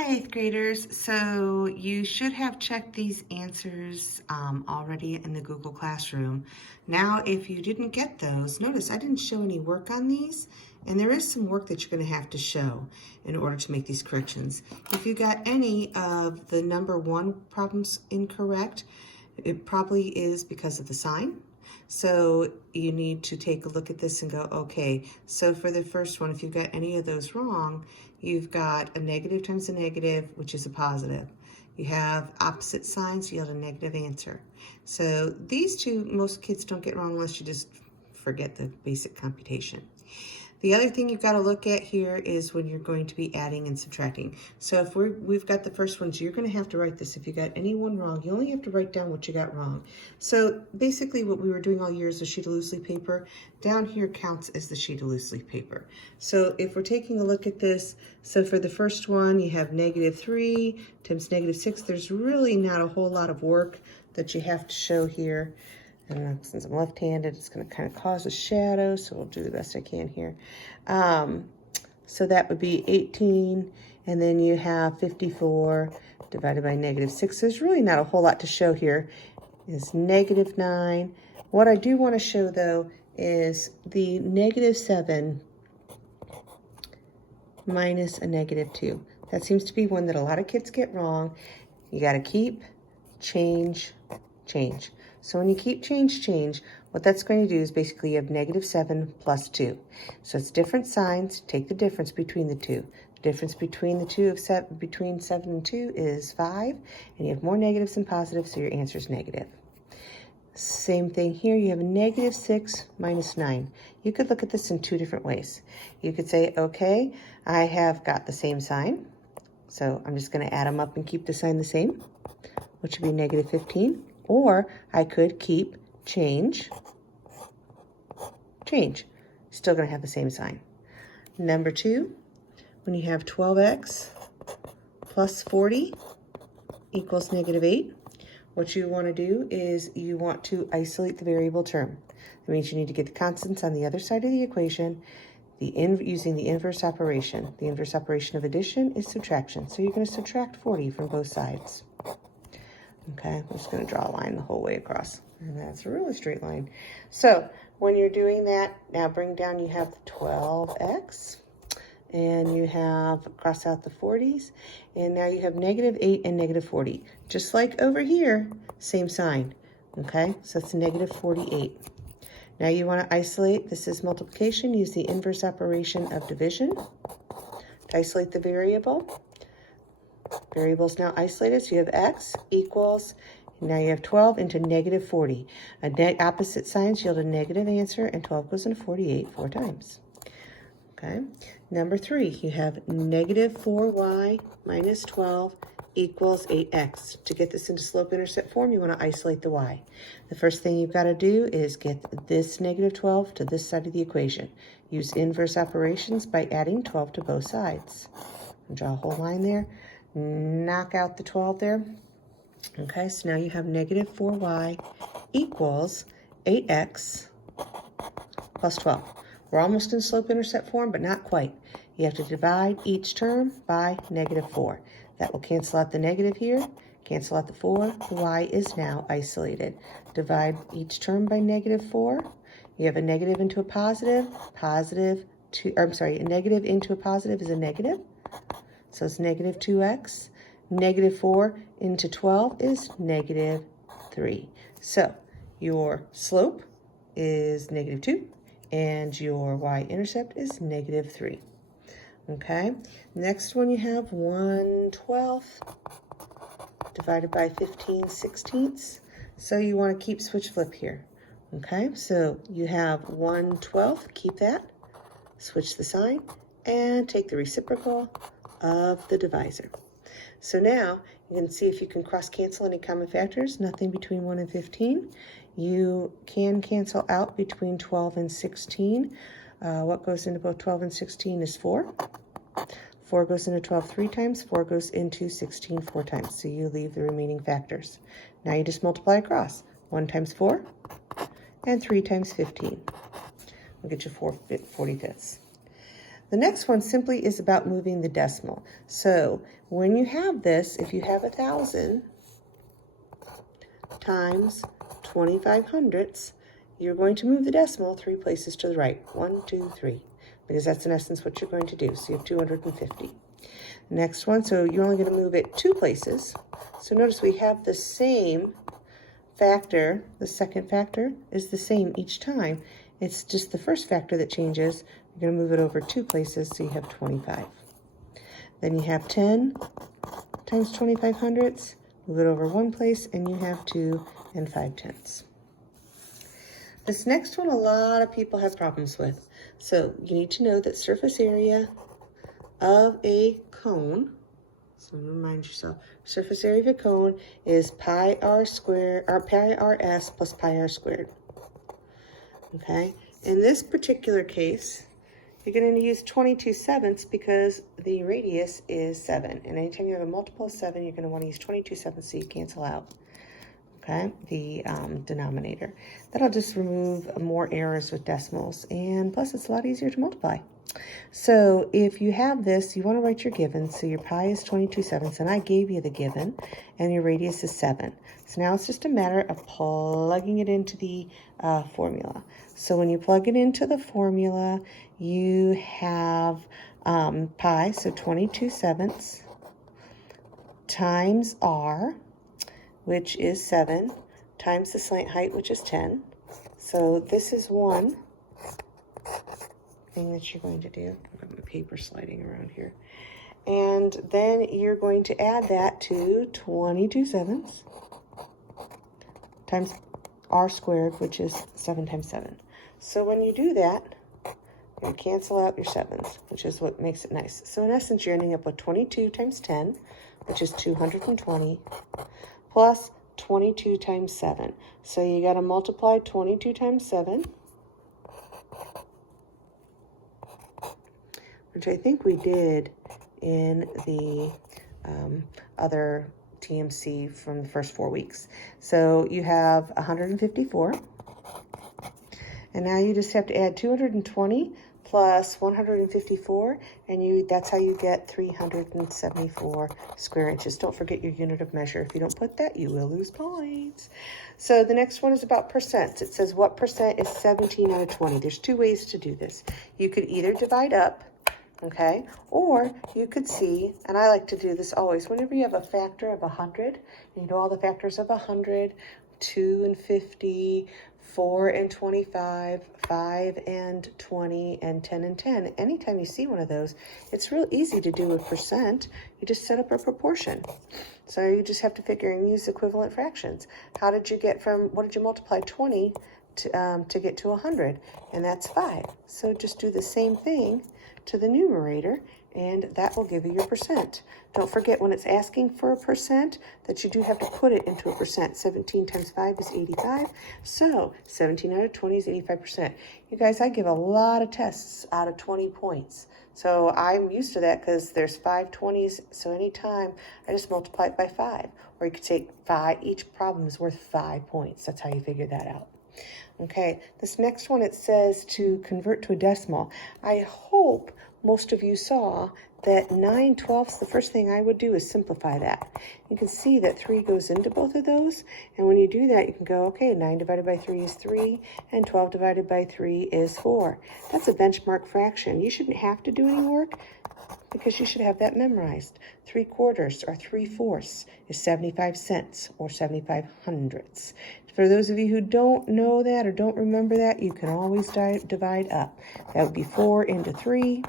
Hi, 8th graders. So you should have checked these answers already in the Google Classroom. Now, if you didn't get those, notice I didn't show any work on these, and there is some work that you're going to have to show in order to make these corrections. If you got any of the number 1 problems incorrect, it probably is because of the sign. So you need to take a look at this and go, okay, so for the first one, if you've got any of those wrong, you've got a negative times a negative, which is a positive. You have opposite signs, you have a negative answer. So these two, most kids don't get wrong unless you just forget the basic computation. The other thing you've got to look at here is when you're going to be adding and subtracting. So if we've got the first one, so you're going to have to write this. If you got any one wrong, you only have to write down what you got wrong. So basically what we were doing all year is a sheet of loose leaf paper. Down here counts as the sheet of loose leaf paper. So if we're taking a look at this, so for the first one, you have -3 times -6. There's really not a whole lot of work that you have to show here. And since I'm left-handed, it's going to kind of cause a shadow, so we'll do the best I can here. So that would be 18, and then you have 54 divided by -6. There's really not a whole lot to show here. It's -9. What I do want to show, though, is the -7 minus a -2. That seems to be one that a lot of kids get wrong. You got to keep, change, change. So when you keep, change, what that's going to do is basically you have -7 plus 2. So it's different signs. Take the difference between the two. The difference between the two of between 7 and 2 is 5, and you have more negatives than positives, so your answer is negative. Same thing here. You have -6 minus 9. You could look at this in two different ways. You could say, okay, I have got the same sign, so I'm just going to add them up and keep the sign the same, which would be -15. Or I could keep, change. Still going to have the same sign. Number 2, when you have 12x plus 40 equals -8, what you want to do is you want to isolate the variable term. That means you need to get the constants on the other side of the equation using the inverse operation. The inverse operation of addition is subtraction. So you're going to subtract 40 from both sides. Okay, I'm just going to draw a line the whole way across. And that's a really straight line. So when you're doing that, now bring down, you have the 12x, and you have cross out the 40s, and now you have -8 and -40. Just like over here, same sign. Okay, so it's -48. Now you want to isolate, this is multiplication, use the inverse operation of division to isolate the variable. Variable is now isolated, so you have x equals, now you have 12 into -40. Opposite signs yield a negative answer, and 12 goes into 48 4 times. Okay, number 3, you have -4y minus 12 equals 8x. To get this into slope-intercept form, you want to isolate the y. The first thing you've got to do is get this -12 to this side of the equation. Use inverse operations by adding 12 to both sides. And draw a whole line there. Knock out the 12 there. Okay, so now you have -4y equals 8x plus 12. We're almost in slope-intercept form, but not quite. You have to divide each term by -4. That will cancel out the negative here, cancel out the 4. The y is now isolated. Divide each term by -4. You have a negative into a positive, a negative into a positive is a negative. So it's -2x. -4 into 12 is -3. So your slope is -2, and your y-intercept is -3. Okay, next one you have 1/12 divided by 15/16. So you want to keep switch flip here. Okay, so you have 1/12, keep that, switch the sign, and take the reciprocal of the divisor. So now you can see if you can cross cancel any common factors. Nothing between 1 and 15. You can cancel out between 12 and 16. What goes into both 12 and 16 is 4. 4 goes into 12 3 times. 4 goes into 16 4 times. So you leave the remaining factors. Now you just multiply across. 1 times 4 and 3 times 15. We'll get you 4/45. The next one simply is about moving the decimal. So when you have this, if you have 1,000 times 25 hundredths, you're going to move the decimal 3 places to the right. 1, 2, 3, because that's in essence what you're going to do. So you have 250. Next one, so you're only going to move it 2 places. So notice we have the same factor. The second factor is the same each time. It's just the first factor that changes. You're going to move it over 2 places, so you have 25. Then you have 10 times 25 hundredths. Move it over 1 place, and you have 2 and 5 tenths. This next one, a lot of people have problems with. So you need to know that surface area of a cone, so remind yourself, surface area of a cone is pi r squared, or pi rs plus pi r squared. Okay, in this particular case, you're going to use 22/7 because the radius is 7. And anytime you have a multiple of 7, you're going to want to use 22/7 so you cancel out, okay, the denominator. That'll just remove more errors with decimals, and plus it's a lot easier to multiply. So if you have this, you want to write your given. So your pi is 22/7, and I gave you the given, and your radius is 7. So now it's just a matter of plugging it into the formula. So when you plug it into the formula, you have pi, so 22/7 times r, which is 7, times the slant height, which is 10. So this is one thing that you're going to do. I've got my paper sliding around here. And then you're going to add that to 22/7 times r squared, which is 7 times 7. So when you do that, you cancel out your 7s, which is what makes it nice. So in essence, you're ending up with 22 times 10, which is 220, plus 22 times 7. So you got to multiply 22 times 7, which I think we did in the other TMC from the first 4 weeks. So you have 154. And now you just have to add 220 plus 154, and that's how you get 374 square inches. Don't forget your unit of measure. If you don't put that, you will lose points. So the next one is about percents. It says what percent is 17 out of 20. There's 2 ways to do this. You could either divide up, okay, or you could see, and I like to do this always, whenever you have a factor of 100, you know all the factors of 100, 2 and 50, 4 and 25, 5 and 20, and 10 and 10. Anytime you see one of those, it's real easy to do a percent. You just set up a proportion. So you just have to figure and use equivalent fractions. How did you get from, what did you multiply 20 to get to 100? And that's 5. So just do the same thing to the numerator, and that will give you your percent. Don't forget when it's asking for a percent that you do have to put it into a percent. 17 times 5 is 85. So 17 out of 20 is 85%. You guys, I give a lot of tests out of 20 points. So I'm used to that because there's 5 20s. So anytime I just multiply it by 5. Or you could say 5, each problem is worth 5 points. That's how you figure that out. Okay, this next one, it says to convert to a decimal. I hope most of you saw that 9/12, the first thing I would do is simplify that. You can see that 3 goes into both of those, and when you do that, you can go, okay, 9 divided by 3 is 3, and 12 divided by 3 is 4. That's a benchmark fraction. You shouldn't have to do any work because you should have that memorized. 3/4 or 3/4 is 75 cents or 75 hundredths. For those of you who don't know that or don't remember that, you can always divide up. That would be 4 into 3.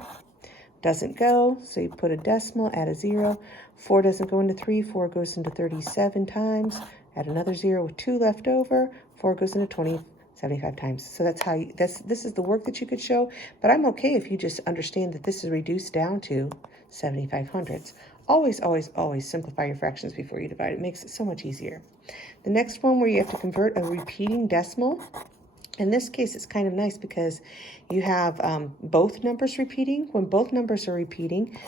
Doesn't go, so you put a decimal, add a 0. 4 doesn't go into 3. 4 goes into 37 times. Add another 0 with 2 left over. 4 goes into 20, 75 times. So that's how you, this is the work that you could show. But I'm okay if you just understand that this is reduced down to 75 hundredths. Always, always, always simplify your fractions before you divide. It makes it so much easier. The next one where you have to convert a repeating decimal In this case, it's kind of nice because you have both numbers repeating. When both numbers are repeating,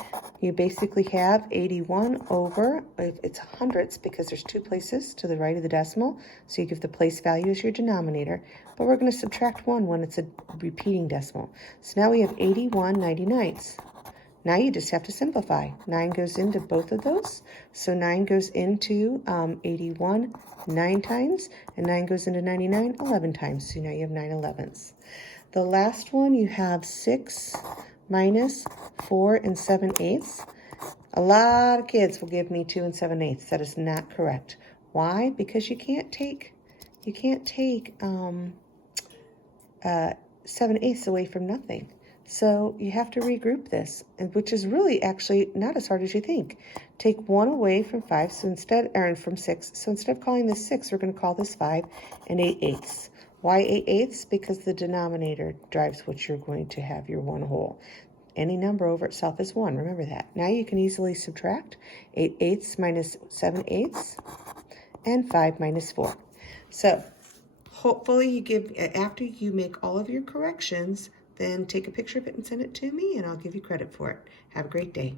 you basically have 81 over, it's hundredths because there's 2 places to the right of the decimal, so you give the place value as your denominator, but we're going to subtract 1 when it's a repeating decimal. So now we have 81 99ths. Now you just have to simplify. 9 goes into both of those. So 9 goes into 81 9 times, and 9 goes into 99 11 times. So now you have 9 11ths. The last one, you have 6 minus 4 and 7/8. A lot of kids will give me 2 and 7/8. That is not correct. Why? Because you can't take 7/8 away from nothing. So you have to regroup this, which is really actually not as hard as you think. Take 1 away from 5, so instead, or from 6. So instead of calling this 6, we're going to call this 5 and 8/8. Why 8/8? Because the denominator drives what you're going to have your 1 whole. Any number over itself is 1. Remember that. Now you can easily subtract 8/8 minus 7/8 and 5 minus 4. So hopefully you give, after you make all of your corrections, then take a picture of it and send it to me, and I'll give you credit for it. Have a great day.